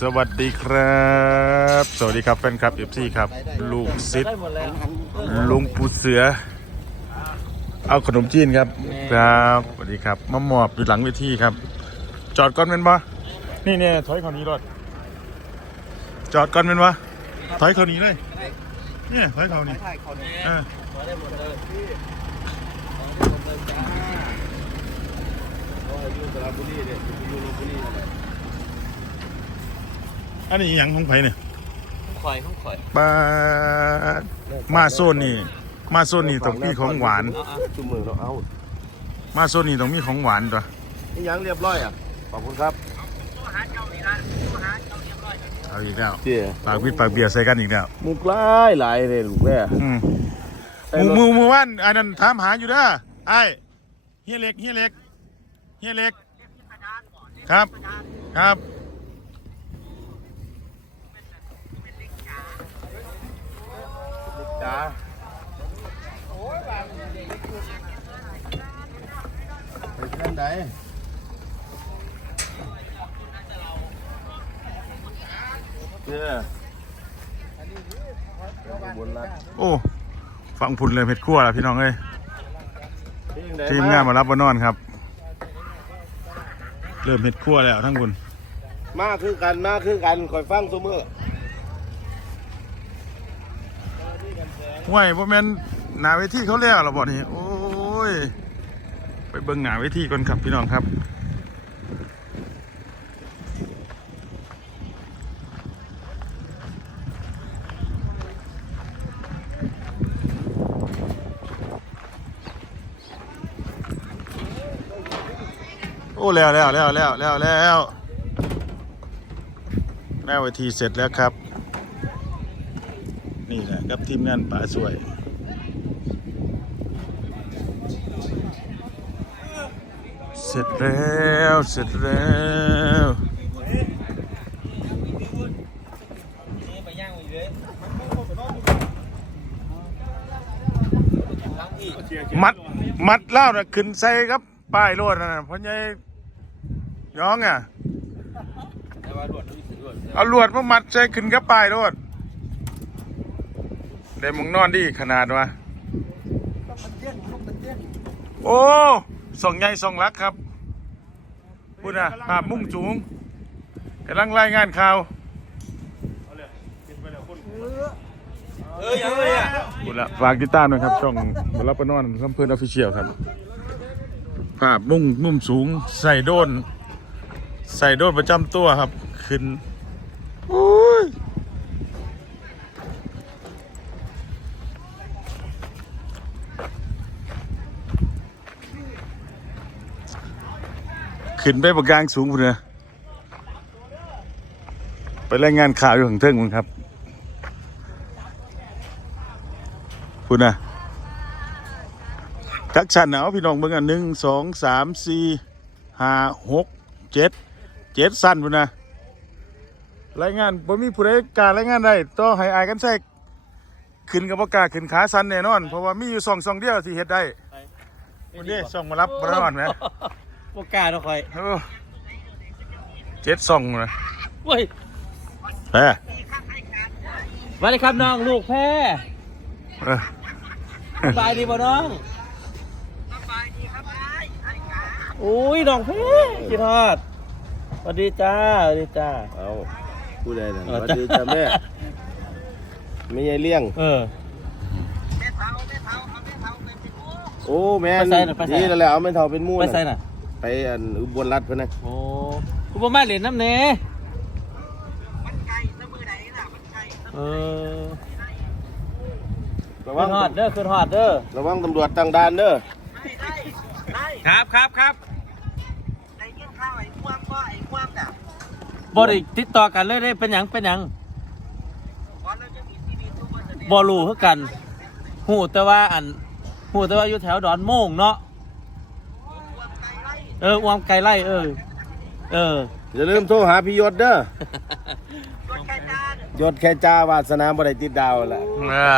สวัสดีครับ สวัสดีครับแฟนคลับเอฟซีครับ ลูกซิดลุงปูเสือ เอาขนมจีนครับครับสวัสดีครับมามอบอยู่หลังเวทีครับ จอดก่อนเป็นปะนี่เนี่ยถอยเขานี้รถจอดก่อนเป็นปะถอยเขานี้เลยเนี่ยถอยเขานี้ถ่ายขาเนี่ยอ่าได้หมดเอยู่สระบุรีเนี่ยอยู่ลพบุรีนั่นแหละ อันนี้อหย่างของไผเนี่ยข่อยข้องข่อยปาดมาโซนนี่ มาโซนนี่ต้องมีของหวานจุ่มมือเราเอามาโซนนี่ต้องมีของหวานตัวนี่ยังเรียบร้อยอะ ขอบคุณครับเอาอีกแล้วเตี้ยปากวิดปากเบียร์ใส่กันอีกแล้วมุกหลายหลายเลยลูกแม่อืมหมูหมูหมูว่านอันนั้นถามหาอยู่เด้อไอ้เฮียเล็กเฮียเล็กเฮียเล็ก ครับ ครับ จ้าไปเพื่อนใดเตี้ยบนรัดโอ้ฟังพุ่นเลยเผ็ดขั้วแล้วพี่น้องเอ้ยทีมงานมารับบนนอนครับ เริ่มเผ็ดขั้วแล้วทั้งคุณ มาคือกัน มาคือกันคอยฟังสมือ ห่วยพ่อแม่นหนาเวทีเขาแล้วเหราบอกนี่โอ้ย ไปเบิ่งหนาเวทีก่อนครับพี่น้องครับ โอ้แล้วแล้วแล้วแล้วแล้วแล้วหน้าเวทีเสร็จแล้วครับ นี่แหละครับทีมงานป่าสวยเสร็จแล้วเสร็จแล้วมัดมัดเล่าน่ะขึ้นใส่ครับป้ายรถนั่นน่ะเพราะไงย้องอะเอาลวดมามัดใส่ขึ้นกับป้ายรถ ได้มึงนอนดีขนาดวะโอ้ส่องใหญ่ส่องรักครับพูดนะภาพมุ่งสูงกำลังรายงานข่าวเออยังเลยอะพูดละฝากติดตามนะครับ ช่องบุรับประนอนคำเพื่อนออฟฟิเชียลครับภาพมุ่งมุ่มสูง ใส่โดน ใส่โดนประจำตัวครับ ขึ้น ขึ้นไปบกกลางสูงพุ่นนะไปรายงานข่าวอยู่ข้างเทิงมึงครับพุ่นนะจักชันเอาพี่น้องเบิ่งอันหนึ่งสองสามสี่ห้าหกเจ็ดเจ็ดสั้นพุ่นนะรายงานบ่มีผู้ใดกล้ารายงานได้ต้องให้อายกันใส่ขึ้นกับบ่กล้าขึ้นขาสั้นแน่นอน เพราะว่ามีอยู่สองสองเดียวที่เฮ็ดได้วันนี้ส่องมารับบ่นอนไหม โปกล้าเราคอยโอ้เจ็ดสองนะเว้ยแพ้สวัสดีครับน้องลูกแพ้เออสบายดีป่ะน้องสบายดีครับไอ้อุ้ยน้องแพ้กินทอดสวัสดีจ้าสวัสดีจ้า เอาผู้ใดนั่นเอสอวัสดีจ้าแม่ไม่ใช่เลี้ยง เออ โอ้แม่นไปใส่น่ะไปใส่ นี่นั่นแหละเอาไม่เท่าเป็นหมู่ไปน่ะ ใส่น่ะ ไปอันอุบลรัฐเพิ่นนะโอ้คุณพ่อมาเหรียญน้ำเน่เออระคืวัองฮอดเด้อคือฮอดเด้อระวังตำรวจตั้งด่านเด้อครับครับครับไอ้เรื่องข้าวไอ้ความก็ไอ้ความน่ะบริติดต่อกันเลยได้เป็นหยังเป็นหยังวันเราจะมีทีวีทุกวันจะบอลูคือกันหูแต่ว่าอันหูแต่ว่าอยู่แถวดอนโมงเนาะ ความไกลไล่ เออวามไกลไล่เออ เออ อย่าลืมโทรหาพี่ยศเด้อรถไกลจานยศแค่จ้าวาสนาบ่ได้ติดดาวล่ะอ่า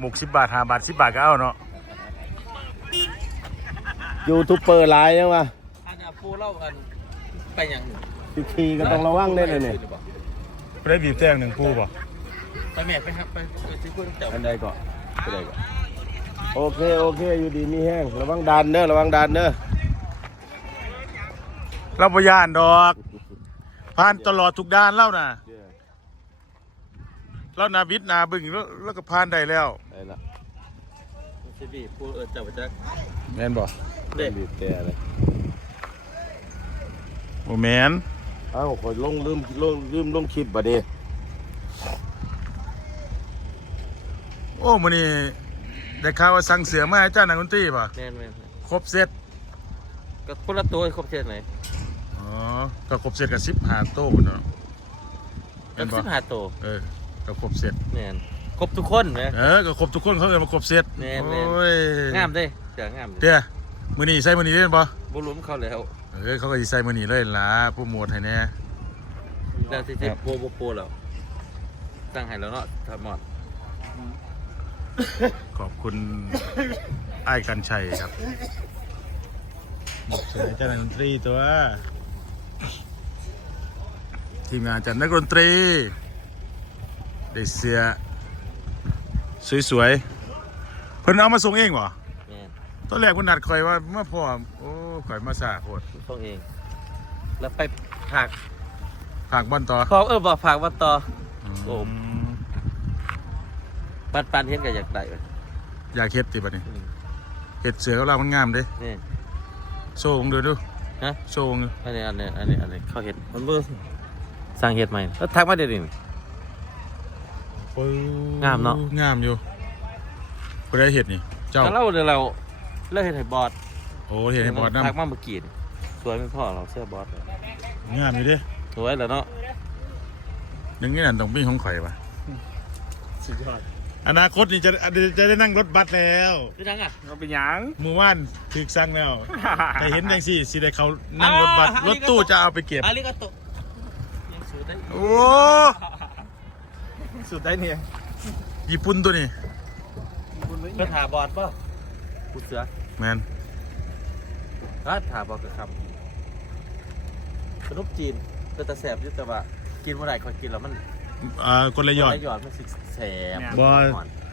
หมกสิบบาทห้าบาทสิบบาทก็เอาเนาะยูทูบเบอร์หลายยังวะอันน่ะปูเล่าอันไปหยังสิขี่ก็ต้องระวังได้เลยเนี่ยผู้ได้บีบแจ้งหนึ่งปูป่ะไปแม่ไปครับไปไปที่พูดเจ้าอันใดก็อันใดก็โอเค โอเค อยู่ดีมีแห้ง ระวังดันเด้อ ระวังดันเด้อ เราพยานดอก ผ่านตลอดทุกด้านเล่านะเรานาวิทย์นาบึงแล้วแล้วก็ผ่านได้แล้วได้ละซีบีพูดเออเจ้าไปจักแมนบอกเด็กบีบแต่เลยโอแมนเอ้าคอยลงลืมลงลืมลงคลิปบัดนี้โอ้มันนี่ได้ข่าวว่าสั่งเสือมาให้เจ้าหนังดนตรีป่ะแม่นแม่นครบเสร็จก็คนละตัวครบเช่นไหนอ๋อ ก็ครบเสร็จกับสิบหาโต้พุ่นเนาะแมก็นบอสิบห้าตัวเออก็ครบเสร็จแม่นครบทุกคนนะเออก็ครบทุกคนเขาเอินมาครบเสร็จแม่นโอแม่น้ยงามเด้เจ้างามเด้เตี้ยมือนี่ใส่มือนี่เล่นป่ะบุรุมเขาแล้วเออเขาก็สิใส่มือนี่เลยล่ะโปรโมทให้แน่แล้วที่จะโปรโปรโปรแล้วตั้งให้แล้วเนาะทำหมดขอบคุณไอ้ายกันชัยครับเชิญเจ้าหน้าดนตรีตัว ทีมงานจัดนักดนตรีได้เสื้อสวยๆเพิ่นเอามาส่งเองเหรอแม่นตอนแรกเพิ่นนัดคอยว่าเมื่อพอโอ้ข่อยมาสาโพดต้องเอง แล้วไปผักฝากบอลต่อพอเออบอกผักว่าต่อโอ้มปันปันเห็นก็อยากได้เว้ยอยากเฮ็ดติบัดนี้อืมเฮ็ดเสือกับเรามันงามเด้นี่โชว์วงดูดู ฮะโชว์วงดูอันนี้อันนี้อันนี้อันนี้เขาเห็ดมันเบิ่งสร้างเห็ดใหม่แล้วทักมาเดี๋ยวนี้ปึ๊บงามเนาะงามอยู่บ่ได้เฮ็ดนี่เจ้าแล้วเราเดี๋ยวเราเลิกเห็ดให้บอสโอ้เฮ็ดให้บอดน้ทักมาเมื่อกี้นี่สวยไม่พอเราเสื้อบอสำงามอยู่เด้สวยแล้วเนาะหนึ่งนี่นั่นต้องเป็นของข่อยว่ะสุดยอด อนาคตนี่จะจะได้นั่งรถบัสแล้วคือจังอะเราเป็นหยังมือว่านถึกสั่งแล้ว แต่เห็นจังสี่สิได้เขานั่งรถบัสรถตู้จะเอาไปเก็บอาริกาโตะยังสูดได้โอ้สุดได้เนี่ยญี่ปุ่นตัวนี้เพื่อถาบอสป่ะกูเสือแมนก็ถาบอสกับคำขนมจีนก็จะแสบอยุ่แต่ว่ากินเมื่อไหร่คนกินแล้วมัน อ่ากลยอดหยอดมันสิแสบบอ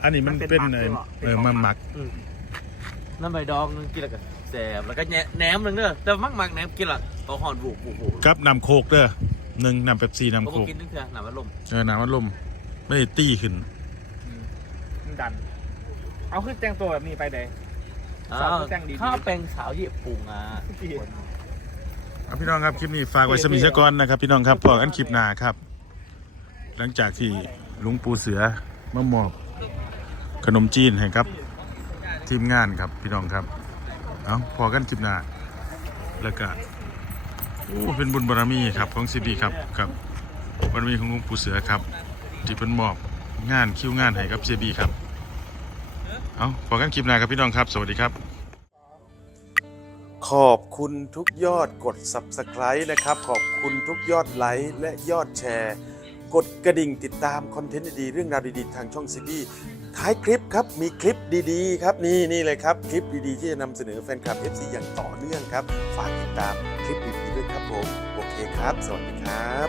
อันนี้มันเป็นเออเออมันหมักอืมน้ำใบดองนึงกินแล้วก็แสบแล้วก็แหนแหนมหนึงเด้อแต่มักมักๆแหนมกินและเอาหอนบุกบุกบุกกับน้ำโคกเด้อหนึ่งน้ำเป๊ปซี่เขาน้ำบโคอกกกินนึงเถอะหนามันลมเออน้ำมันลมไม่ได้ตี้ขึ้น มันดัน เอาขึ้นแต่งตัวแบบนี้ไปเลยอ้าสาววแต่งดีๆ ข้าวแปลงสาวญี่ปุ่งอะครับพี่น้องครับคลิปนี้ฝากไว้สมิชกรนะครับพี่น้องครับพอกันคลิปหน้าครับ หลังจากที่หลุงปูเสือมามอบขนมจีนให้ครับ ทีมงานครับพี่น้องครับเอาพอกันคลิปหน้าแล้วก็โอ้เป็นบุญบารมีครับของซีบีครับกับบารมีของหลุงปูเสือครับที่เป็นมอบงานคิวงานให้กับซีบีครับเอาพอกันคลิปหน้าครับพี่น้องครับ สวัสดีครับ ขอบคุณทุกยอดกด Subscribe นะครับ ขอบคุณทุกยอดไลค์และยอดแชร์ กดกระดิ่งติดตามคอนเทนต์ดีๆเรื่องราวดีๆทางช่องซีบีท้ายคลิปครับมีคลิปดีๆ ครับนี่นี่เลยครับคลิปดีๆ ที่จะนำเสนอแฟนคลับ FC อย่างต่อเนื่องครับ ฝากติดตามคลิปดีๆด้วยครับผมโอเคครับ สวัสดีครับ